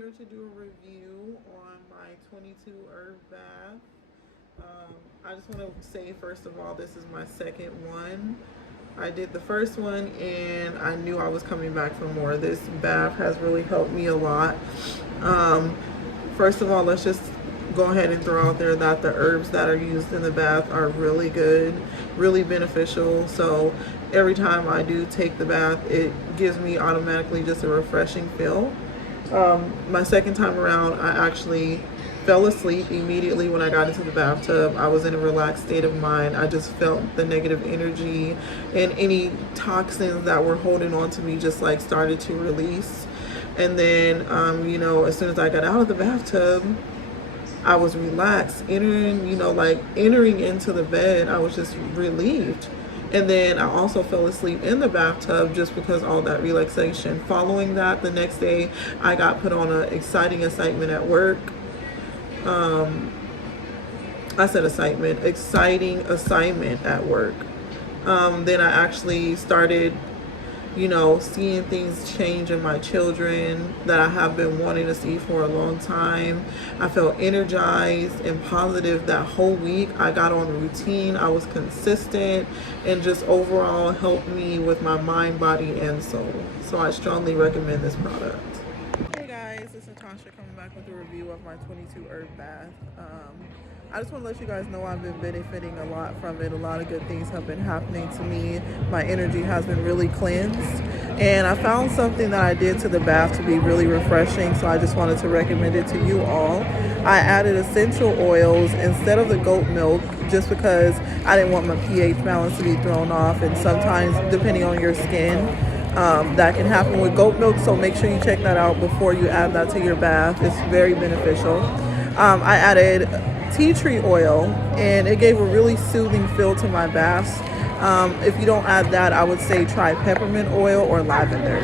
here to do a review on my 22 herb bath. I just want to say, first of all, this is my second one. I did the first one and I knew I was coming back for more. This bath has really helped me a lot. First of all, let's just go ahead and throw out there that the herbs that are used in the bath are really good, really beneficial. So every time I do take the bath, it gives me automatically just a refreshing feel. My second time around, I actually fell asleep immediately when I got into the bathtub. I was in a relaxed state of mind. I just felt the negative energy and any toxins that were holding on to me just like started to release. And then, you know, as soon as I got out of the bathtub, I was relaxed. Entering into the bed, I was just relieved. And then I also fell asleep in the bathtub just because all that relaxation. Following that, the next day, I got put on an exciting assignment at work. Exciting assignment at work. Then I actually started, you know, seeing things change in my children that I have been wanting to see for a long time. I felt energized and positive that whole week. I got on a routine. I was consistent and just overall helped me with my mind, body, and soul. So I strongly recommend this product. Hey guys, this is Natasha coming back with a review of my 22 herb bath. I just want to let you guys know I've been benefiting a lot from it. A lot of good things have been happening to me. My energy has been really cleansed. And I found something that I did to the bath to be really refreshing, so I just wanted to recommend it to you all. I added essential oils instead of the goat milk just because I didn't want my pH balance to be thrown off. And sometimes, depending on your skin, that can happen with goat milk. So make sure you check that out before you add that to your bath. It's very beneficial. I added tea tree oil and it gave a really soothing feel to my baths. If you don't add that, I would say try peppermint oil or lavender.